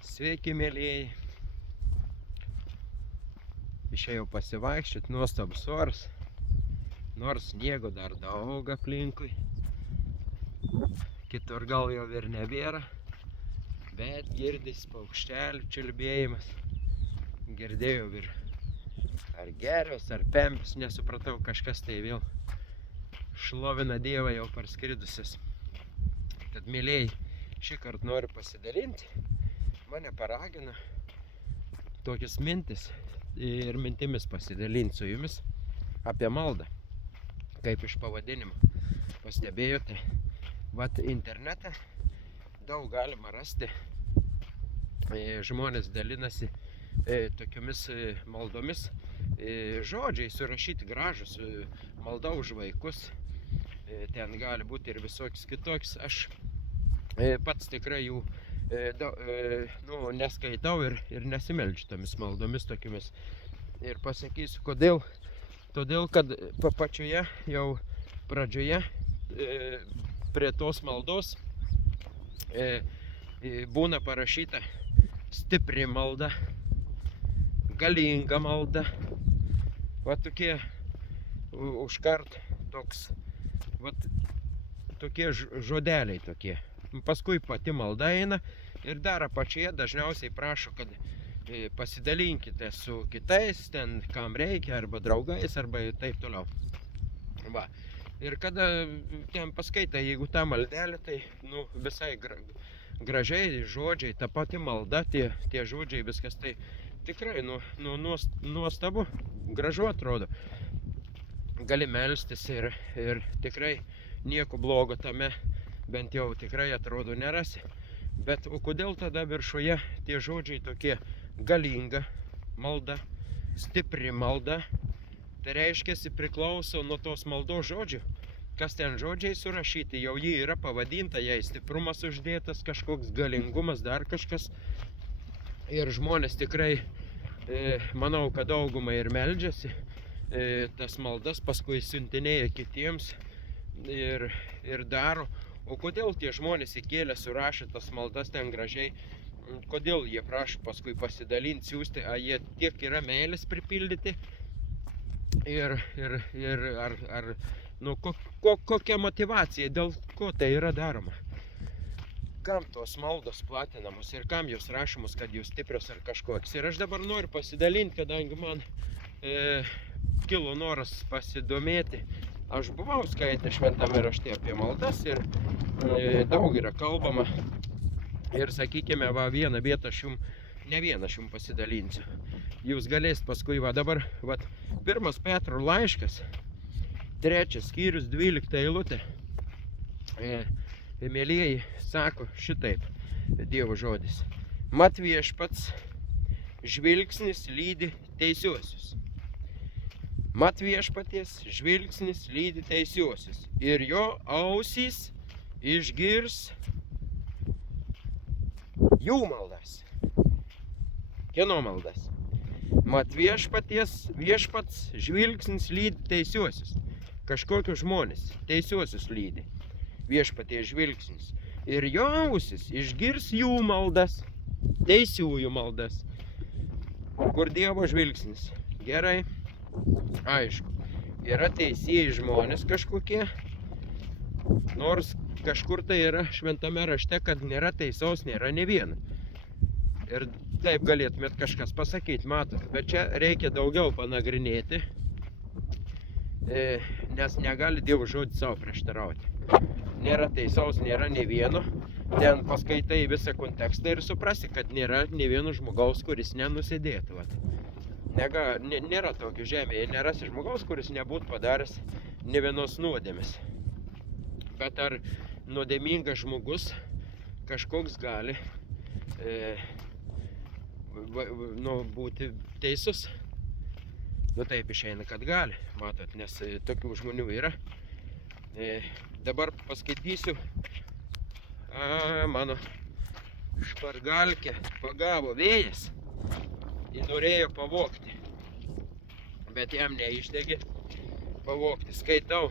Sveiki, mėlyjeji. Išėjau pasivaikščioti, nuostabus oras. Nors sniego dar daug aplinkui. Kitur gal jau ir nebėra. Bet girdis paukštelių čiulbėjimas. Girdėjau ir ar gervės, ar pempės, nesupratau, kažkas tai vėl šlovina Dievą jau parskridusias. Tad, mėlyjeji, šį kartą noriu pasidalinti. Mane paragino tokias mintis ir mintimis pasidalinti su jumis apie maldą. Kaip iš pavadinimo pastebėjote, vat internete daug galima rasti. Žmonės dalinasi tokiomis maldomis, žodžiai surašyti gražus, malda už vaikus. Ten gali būti ir visokius kitokius. Aš pats tikrai jų neskaitau ir nesimeldžiu tomis maldomis tokiamis. Ir pasakysiu, kodėl. Todėl, kad pačioje jau pradžioje prie tos maldos būna parašyta stipri malda, galinga malda. Va tokie užkart toks, va tokie žodeliai tokie. Paskui pati malda eina ir dar apačioje dažniausiai prašo, kad pasidalinkite su kitais, ten kam reikia, arba draugais, arba taip toliau. Va. Ir kada ten paskaitai, jeigu tą maldelę, tai visai gražiai žodžiai, ta pati malda, tie žodžiai, viskas tai tikrai nuostabu, gražu atrodo. Gali melstis ir tikrai nieko blogo tame, bent jau tikrai atrodo nerasi. Bet o kodėl tada viršuje tie žodžiai tokie galinga malda, stipri malda? Tai reiškiasi priklauso nuo tos maldos žodžių. Kas ten žodžiai surašyti, jau jį yra pavadinta, jai stiprumas uždėtas, kažkoks galingumas, dar kažkas. Ir žmonės tikrai, manau, kad daugumai ir meldžiasi tas maldas, paskui siuntinėja kitiems ir daro. O kodėl tie žmonės įkėlė, surašė tas maldas ten gražiai, kodėl jie prašo paskui pasidalinti, siūsti, ar jie tiek yra meilės pripildyti ir kokia motyvacija, dėl ko tai yra daroma. Kam tos maldos platinamos ir kam jos rašomos, kad jūs stiprios ar kažkoks. Ir aš dabar noriu pasidalinti, kadangi man kilo noras pasidomėti. Aš buvau skaitę šventame rašte apie maldas ir daug yra kalbama. Ir sakykime, va vieną vietą aš jums pasidalinsiu. Jūs galėsit paskui, va dabar, va, 1 Petro laiškas, 3 skyrius, 12 eilutė. Mėlyjeji, sako šitaip Dievo žodis. Mat viešpats žvilgsnis lydi teisiuosius. Mat viešpaties žvilgsnis lydi teisiuosius. Ir jo ausys išgirs jų maldas. Kieno maldas? Mat viešpats žvilgsnis lydi teisiuosius. Kažkokius žmonės teisiuosius lydi. Viešpaties žvilgsnis. Ir jo ausis išgirs jų maldas. Teisiųjų maldas. Kur Dievo žvilgsnis? Gerai. Aišku. Yra teisėjai žmonės kažkokie. Nors kažkur tai yra šventame rašte, kad nėra teisaus, nėra ne vieno. Ir taip galėtumėt kažkas pasakyti, matot. Bet čia reikia daugiau panagrinėti, nes negali Dievo žodis savo prieštarauti. Nėra teisaus, nėra ne vieno. Ten paskaitai visą kontekstą ir suprasi, kad nėra ne vieno žmogaus, kuris nenusidėtų. Nėra tokio žemėje, nerasi žmogaus, kuris nebūtų padaręs ne vienos nuodėmės. Bet ar nuodėmingas žmogus kažkoks gali būti teisus? Taip išeina, kad gali, matot, nes tokių žmonių yra. Dabar paskaitysiu, mano špargalkę pagavo vėjas ir norėjo pavogti, bet jam neišdegė pavogti. Skaitau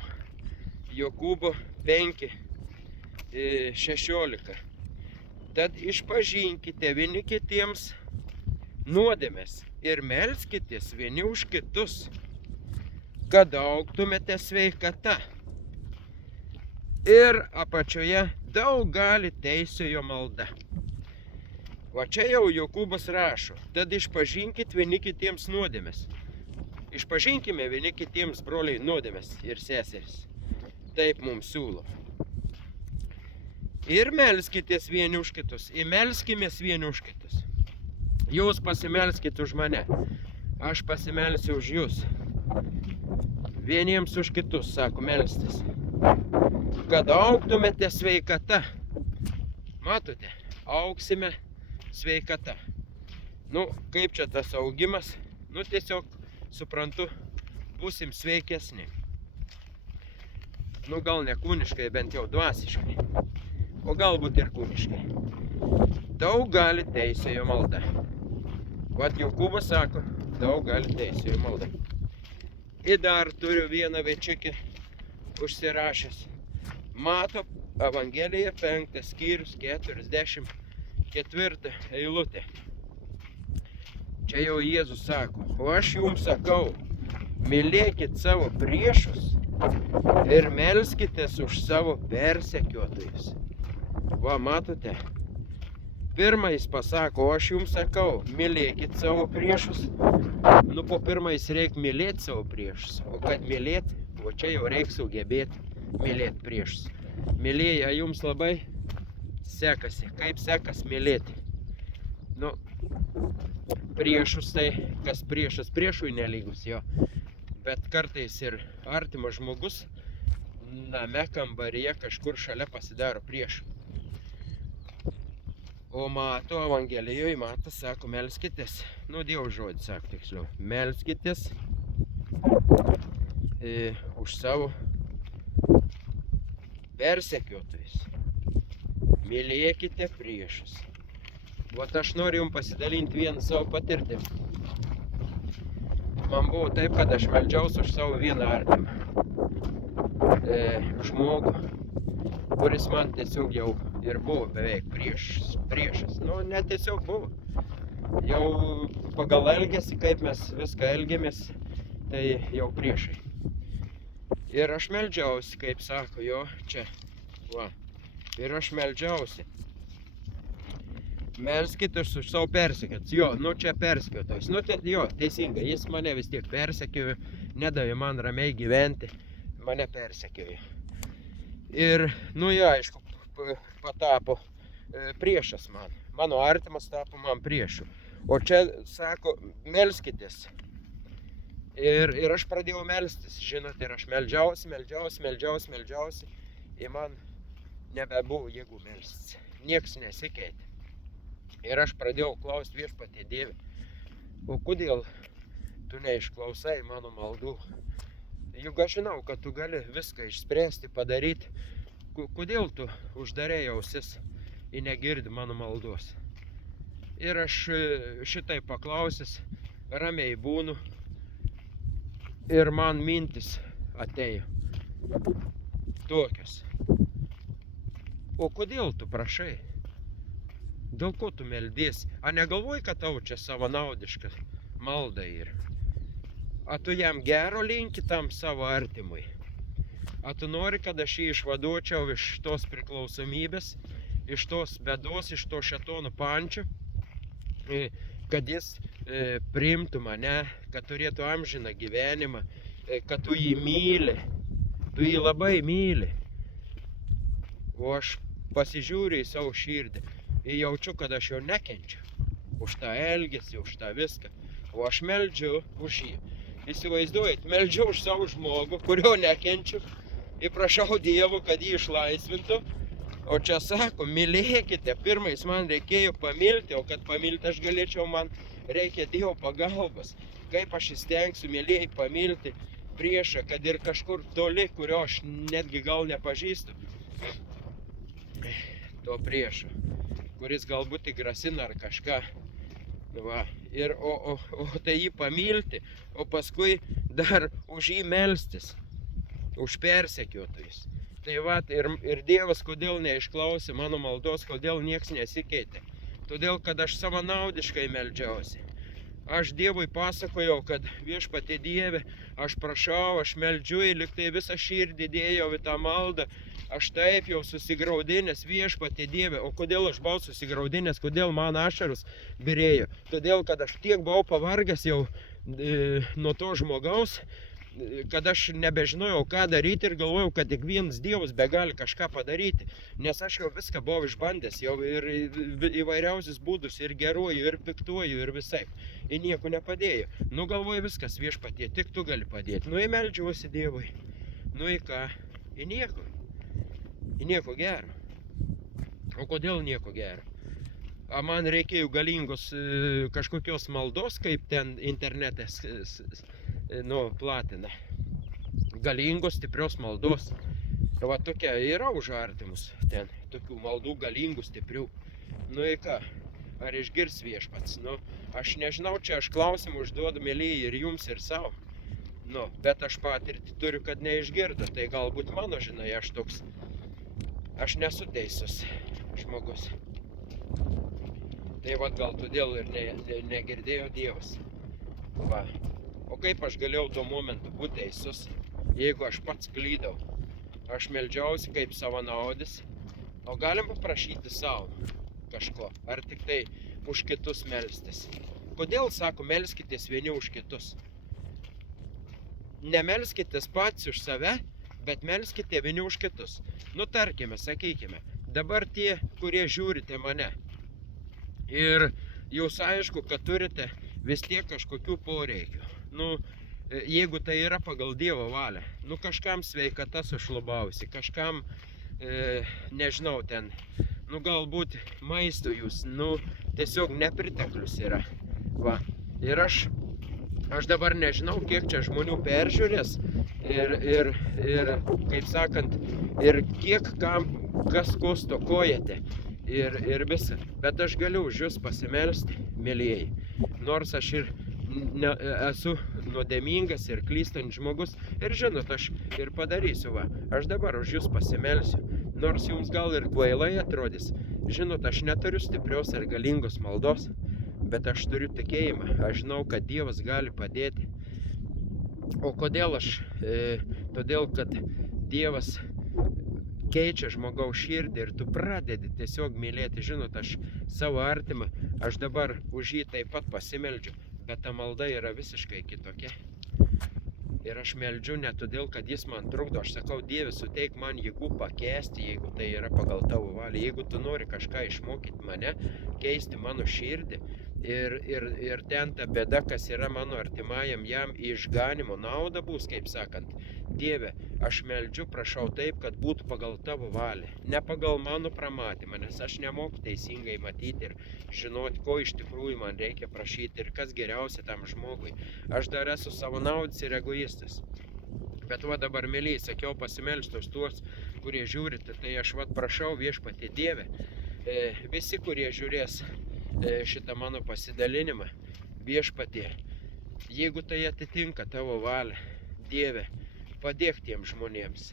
Jokūbo 5:16. Tad išpažinkite vieni kitiems nuodėmes ir melskitės vieni už kitus, kad augtumėte sveikata. Ir apačioje daug gali teisiojo malda. O čia jau Jokūbas rašo, tad išpažinkit vieni kitiems nuodėmes. Išpažinkime vieni kitiems, broliai, nuodėmes ir seseris. Taip mums siūlo. Ir melskitės vieni už kitus. Įmelskimės vieni už kitus. Jūs pasimelskite už mane. Aš pasimelsiu už jūs. Vieniems už kitus, sako, melstis. Kad augtumėte sveikata. Matote, augsime sveikata. Nu, kaip čia tas augimas? Nu, tiesiog, suprantu, būsim sveikesni. Nu, gal ne kūniškai, bent jau dvasiškai. O galbūt ir kūniškai. Daug gali teisėjo malda. Vat Jokūbas sako, daug gali teisėjo malda. Ir dar turiu vieną večikį užsirašęs. Mato Evangelija 5 skyrius 44 eilutė. Čia jau Jėzus sako, o aš jums sakau, mylėkit savo priešus ir melskitės už savo persekiotojus. Va, matote, pirmą jis pasako, o aš jums sakau, mylėkit savo priešus. Nu, po pirmą jis reikia mylėti savo priešus. O kad mylėti, o čia jau reikia sugebėti mylėti priešus. Mylėję jums labai sekasi. Kaip sekas mylėti? Nu, priešus tai, kas priešas priešui nelygus jo. Bet kartais ir artimas žmogus name kambaryje kažkur šalia pasidaro priešų. O Mato Evangelijoje Matas sako, melskitės. Nu, Dievo žodį sako tiksliau. Melskitės už savo persekiotojus. Mylėkite priešus. Vat aš noriu jums pasidalinti vieną savo patirtim. Man buvo taip, kad aš meldžiausi už savo vieną artimą žmogų, kuris man tiesiog jau ir buvo beveik priešas. Nu, ne tiesiog buvo. Jau pagal elgesį, kaip mes viską elgiamės, tai jau priešai. Ir aš meldžiausi, kaip sako jo, čia, va. Ir aš meldžiausi. Melskite už savo persekiotojus. Jo, nu čia persekiotojas. Nu, jo, teisingai, jis mane vis tiek persekiojo, nedavė man ramiai gyventi, mane persekiojo. Ir, nu jo, aišku, patapo priešas man. Mano artimas tapo man priešu. O čia sako, melskitės. Ir aš pradėjau melstis, žinot, ir aš meldžiausi. Ir man nebebuvo jėgų melstis. Nieks nesikeitė. Ir aš pradėjau klausti Viešpatie Dieve, o kodėl tu neišklausai mano maldų? Juk aš žinau, kad tu gali viską išspręsti, padaryti. Kodėl tu uždarei ausis ir negirdi mano maldos? Ir aš šitai paklausęs, ramiai būnu ir man mintis atėjo tokios. O kodėl tu prašai? Dėl ko tu meldiesi? A negalvoji, kad tau čia savanaudiška malda yra? A tu jam gero linki tam savo artimui? A tu nori, kad aš jį išvaduočiau iš tos priklausomybės, iš tos bėdos, iš to šėtono pančio, kad jis priimtų mane, kad turėtų amžiną gyvenimą, kad tu jį myli, tu jį labai myli. O aš pasižiūriu į savo širdį ir jaučiu, kad aš jo nekenčiu už tą elgesį, už tą viską. O aš meldžiu už jį. Įsivaizduojat, meldžiu už savo žmogų, kurio nekenčiu, ir prašau Dievo, kad jį išlaisvintų. O čia sako, mylėkite. Pirmais man reikėjo pamilti, o kad pamilti aš galėčiau, man reikia Dievo pagalbos. Kaip aš įstengsiu, mylėjai, pamilti priešą, kad ir kažkur toli, kurio aš netgi gal nepažįstu. To priešo, kuris galbūt tik grasina ar kažką. Va. Ir, o tai jį pamilti, o paskui dar už jį melstis, už persekiotojus. Tai vat, ir Dievas kodėl neišklausė mano maldos, kodėl nieks nesikeitė. Todėl, kad aš savanaudiškai meldžiausi. Aš Dievui pasakojau, kad viešpatie Dieve, aš prašau, aš meldžiu ir lyg tai visą širdį dėjau į tą maldą. Aš taip jau susigraudinęs viešpatie Dieve. O kodėl aš buvau susigraudinęs, kodėl man ašarus birėjo? Todėl, kad aš tiek buvau pavargęs jau nuo to žmogaus, kad aš nebežinojau, ką daryti ir galvojau, kad tik vienas Dievas begali kažką padaryti. Nes aš jau viską buvau išbandęs, jau ir įvairiausius būdus, ir geruoju, ir piktuoju, ir visai. Ir nieko nepadėjo. Nu galvoju viskas viešpatie, tik tu gali padėti. Nu įmeldžiuosi Dievui. Nu į ką? Į nieko. Į nieko gero. O kodėl nieko gero? A man reikėjo galingos kažkokios maldos, kaip ten internetas platina. Galingos, stiprios maldos. Va tokia yra už artimus ten. Tokių maldų galingų, stiprių. Nu į ką? Ar išgirs viešpats? Nu, aš nežinau, čia aš klausimų užduodu, mėlyji, ir jums, ir savo. Nu, bet aš patirtį turiu, kad neišgirdo. Tai galbūt mano, žinai, aš nesu teisus žmogus. Tai vat gal todėl ir negirdėjo Dievas. Va. O kaip aš galėjau tuo momentu būti teisus, jeigu aš pats klydau? Aš meldžiausi kaip savanaudis, o galim paprašyti savo kažko, ar tik tai už kitus melstis. Kodėl, sako, melskitės vieni už kitus? Nemelskitės pats už save, bet melskite vieni už kitus. Nu, tarkime, sakykime, dabar tie, kurie žiūrite mane, ir jūs aišku, kad turite vis tiek kažkokių poreikių. Nu, jeigu tai yra pagal Dievo valią, nu kažkam sveikata sušlubausi, kažkam, nežinau, ten, nu galbūt maisto jūs, nu tiesiog nepriteklius yra. Va. Ir aš dabar nežinau, kiek čia žmonių peržiūrės ir kaip sakant, ir kiek kas ko stokojate ir visą. Bet aš galiu už jūs pasimelsti, mėlyjeji. Nors aš ir esu nuodėmingas ir klystant žmogus. Ir žinot, aš ir padarysiu, va. Aš dabar už jūs pasimelsiu. Nors jums gal ir kvailai atrodys. Žinot, aš neturiu stiprios ir galingos maldos, bet aš turiu tikėjimą. Aš žinau, kad Dievas gali padėti. O kodėl aš? Todėl, kad Dievas keičia žmogaus širdį ir tu pradedi tiesiog mylėti. Žinot, aš savo artimą, aš dabar už jį taip pat pasimeldžiu, bet ta malda yra visiškai kitokia. Ir aš meldžiu ne todėl, kad jis man trukdo. Aš sakau, Dieve, suteik man jėgų pakęsti, jeigu tai yra pagal tavo valią. Jeigu tu nori kažką išmokyti mane, keisti mano širdį ir ten ta bėda, kas yra mano artimajam, jam išganimo nauda bus, kaip sakant. Dieve, aš meldžiu, prašau taip, kad būtų pagal tavo valią, ne pagal mano pramatymą, nes aš nemoku teisingai matyti ir žinoti, ko iš tikrųjų man reikia prašyti ir kas geriausia tam žmogui. Aš dar esu savanaudis ir egoistas. Bet va dabar, mėlyje, sakiau pasimelstus tuos, kurie žiūrite, tai aš va prašau viešpatie Dieve, visi, kurie žiūrės šitą mano pasidalinimą, viešpatie, jeigu tai atitinka tavo valią, Dieve, padėk tiem žmonėms.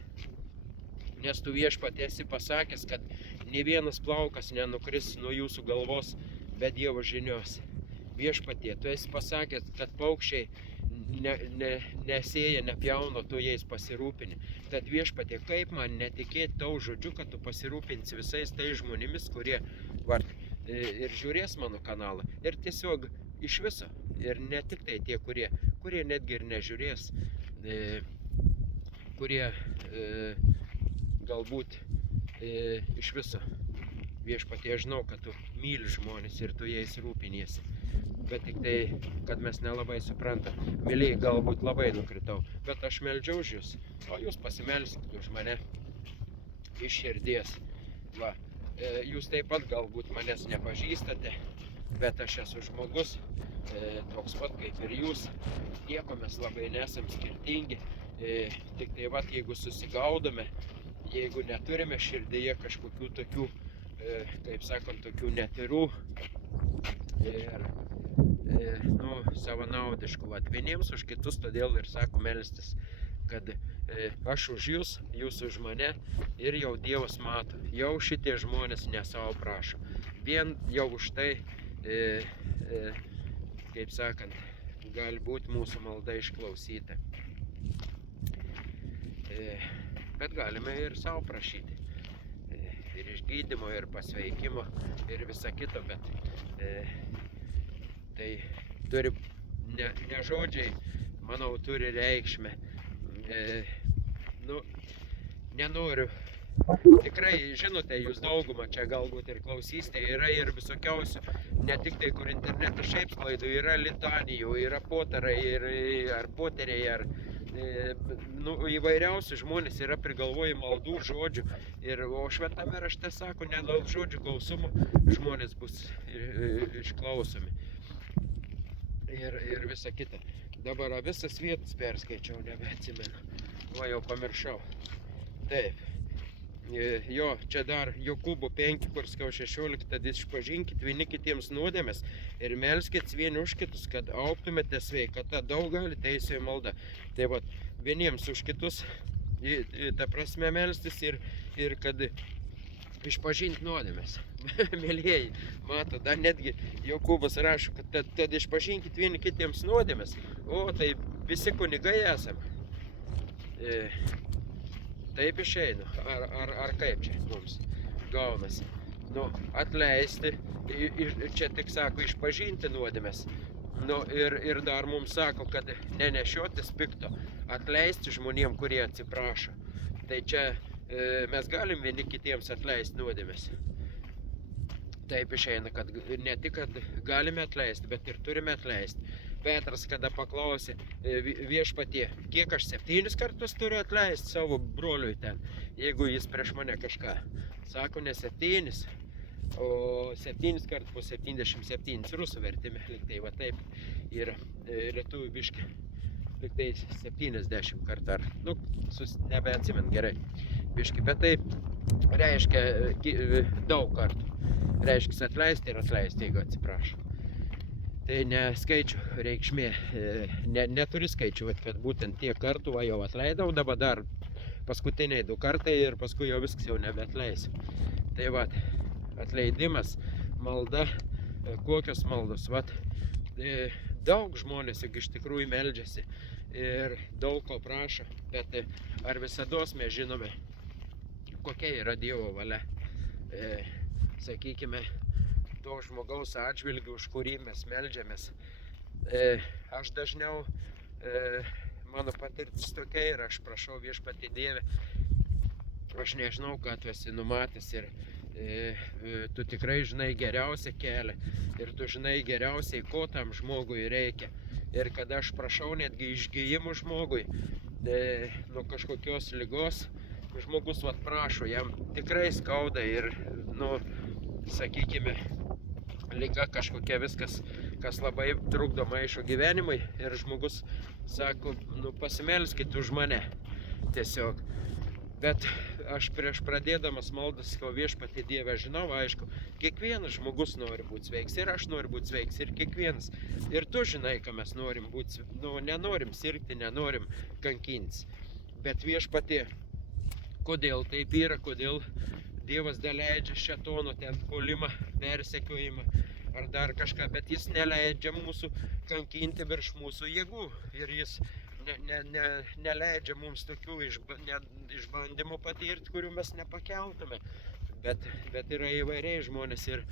Nes tu viešpatie esi pasakęs, kad nė vienas plaukas nenukris nuo jūsų galvos be Dievo žinios. Viešpatie, tu esi pasakęs, kad paukščiai nesėja, nepjauno, tu jais pasirūpini. Tad viešpatie, kaip man netikėti tau žodžiu, kad tu pasirūpinsi visais tais žmonėmis, kurie ir žiūrės mano kanalą. Ir tiesiog iš viso. Ir ne tik tai tie, kurie netgi ir nežiūrės, kurie galbūt iš viso. Viešpatie, aš žinau, kad tu myli žmonės ir tu jais rūpiniesi. Bet tik tai, kad mes nelabai suprantam. Mylėjai, galbūt labai nukritau. Bet aš meldžiau už jūs, o jūs pasimelskite už mane iš širdies. Va. Jūs taip pat galbūt manęs nepažįstate, bet aš esu žmogus, toks pat kaip ir jūs. Nieko mes labai nesam skirtingi. Tik tai vat, jeigu susigaudome, jeigu neturime širdyje kažkokių tokių, kaip sakant, tokių netyrų ir savanaudiškų, vat vieniems už kitus, todėl ir sako melstis, kad aš už jūs, jūs už mane ir jau Dievas mato. Jau šitie žmonės ne savo prašo. Vien jau už tai, kaip sakant, gali būti mūsų malda išklausyta. Bet galime ir savo prašyti. Ir išgydymo, ir pasveikimo, ir visa kita, bet tai turi, ne žodžiai, manau, turi reikšmę. Nenoriu. Tikrai, žinote, jūs daugumą čia galbūt ir klausysite, yra ir visokiausių, ne tik tai, kur internetas šiaip sklaidų, yra litanijų, yra potarai, ar poteriai, įvairiausių žmonės yra prigalvoję maldų žodžių, o šventame rašte sako, ne dėl žodžių klausumo žmonės bus išklausomi ir visa kita. Dabar visas vietas perskaičiau, nebeatsimenu, jau pamiršau. Taip. Jo, čia dar Jokūbo 5, kur skiau 16, išpažinkit vieni kitiems nuodėmes ir melskit vieni už kitus, kad augtumėte sveikata, daug gali teisėjo malda. Tai vat, vieniems už kitus, ta prasme melstis ir kad išpažinti nuodėmes. Mėlieji, mato, dar netgi Jokūbas rašo, kad tad išpažinkit vieni kitiems nuodėmes, o tai visi kunigai esam. Taip išeina, ar kaip čia mums gaunasi. Atleisti, čia tik sako išpažinti nuodėmes. Ir dar mums sako, kad nenešiotis pikto, atleisti žmonėm, kurie atsiprašo. Tai čia mes galim vieni kitiems atleisti nuodėmes. Taip išeina, kad ne tik, kad galime atleisti, bet ir turime atleisti. Petras, kada paklausė viešpatie, kiek aš 7 kartus turiu atleisti savo broliui ten, jeigu jis prieš mane kažką. Sako, ne 7, o 7 kart po 77, rusų vertime, liktai va taip, ir lietuvių biški, liktai 70 kartų, nebeatsimenu gerai, biški, bet taip reiškia daug kartų, reiškia atleisti ir atleisti, jeigu atsiprašo. Tai ne skaičių reikšmė, neturi skaičių, kad būtent tiek kartų jau atleidau, dabar dar paskutiniai 2 kartai ir paskui jau viskas jau nebeatleisiu. Tai vat, atleidimas, malda, kokios maldos, vat, daug žmonės juk iš tikrųjų meldžiasi ir daug ko prašo, bet ar visados mes žinome, kokia yra Dievo valia, sakykime, to žmogaus atžvilgių, už kurį mes meldžiamės. Aš dažniau, mano patirtis tokia ir aš prašau viešpatį Dievę, aš nežinau, ką tu esi numatęs ir tu tikrai žinai geriausią kelią ir tu žinai geriausiai, ko tam žmogui reikia. Ir kada aš prašau netgi išgijimų žmogui nuo kažkokios ligos, žmogus vat prašo, jam tikrai skauda ir, sakykime, liga kažkokia viskas, kas labai trukdo maišo gyvenimui ir žmogus sako, pasimelskit už mane tiesiog. Bet aš prieš pradėdamas maldas sakau, viešpatie Dieve, žinau, aišku, kiekvienas žmogus nori būti sveiks ir aš noriu būti sveiks ir kiekvienas. Ir tu žinai, ką mes norim būti, nenorim sirgti, nenorim kankintis. Bet viešpatie, kodėl taip yra, kodėl Dievas daleidžia šėtono ten puolimą, persekiojimą ar dar kažką, bet jis neleidžia mūsų kankinti virš mūsų jėgų ir jis neleidžia mums tokių išbandymų patirti, kurių mes nepakeltume. Bet yra įvairiai žmonės ir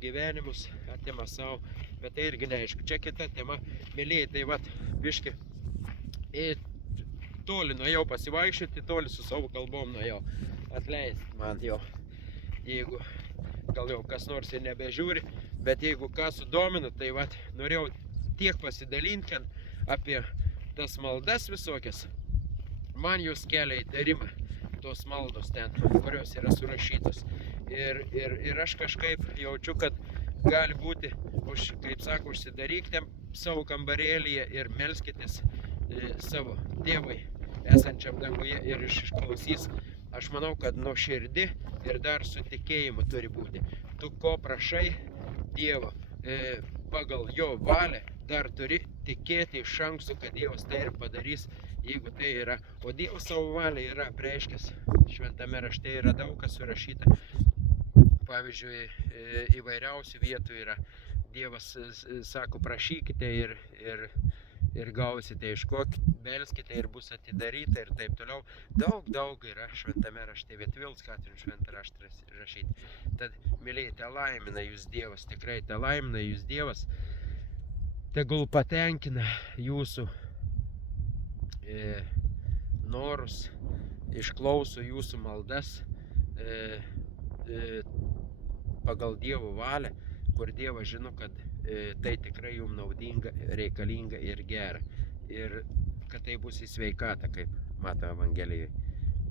gyvenimus atima savo, bet tai irgi neaišku. Čia kita tema, mėlyje, tai vat, biški, toli nuėjau pasivaikščioti, toli su savo kalbom nuėjau. Atleisti man jo, jeigu gal jau kas nors ir nebežiūri, bet jeigu ką sudomina, tai vat, norėjau tiek pasidalinti apie tas maldas visokias. Man jūs kelia įtarimą, tos maldos ten, kurios yra surašytos. Ir aš kažkaip jaučiu, kad gali būti, kaip sako, užsidarykite savo kambarėlyje ir melskitės savo Tėvui esančiam danguje ir išklausys. Aš manau, kad nuoširdi ir dar su tikėjimu turi būti. Tu ko prašai Dievo pagal jo valią, dar turi tikėti iš anksto, kad Dievas tai ir padarys, jeigu tai yra. O Dievas savo valią yra apreiškęs. Šventame rašte yra daug kas surašyta. Pavyzdžiui, įvairiausių vietų yra. Dievas sako, prašykite ir gausite, ieškokite, belskite ir bus atidaryta ir taip toliau. Daug yra šventame rašte, bet vėl skatinu šventą raštą rašyti. Tad, mylėjai, te laimina jūs Dievas, tikrai te laimina jūs Dievas. Tegul patenkina jūsų norus, išklauso jūsų maldas pagal Dievo valią, kur Dievas žino, kad tai tikrai jums naudinga, reikalinga ir gera. Ir kad tai bus į sveikatą, kaip mato Evangelijoje.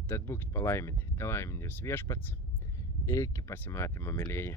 Tad būkit palaiminti. Te laiminti jūs Viešpats. Iki pasimatymo, mylėjai.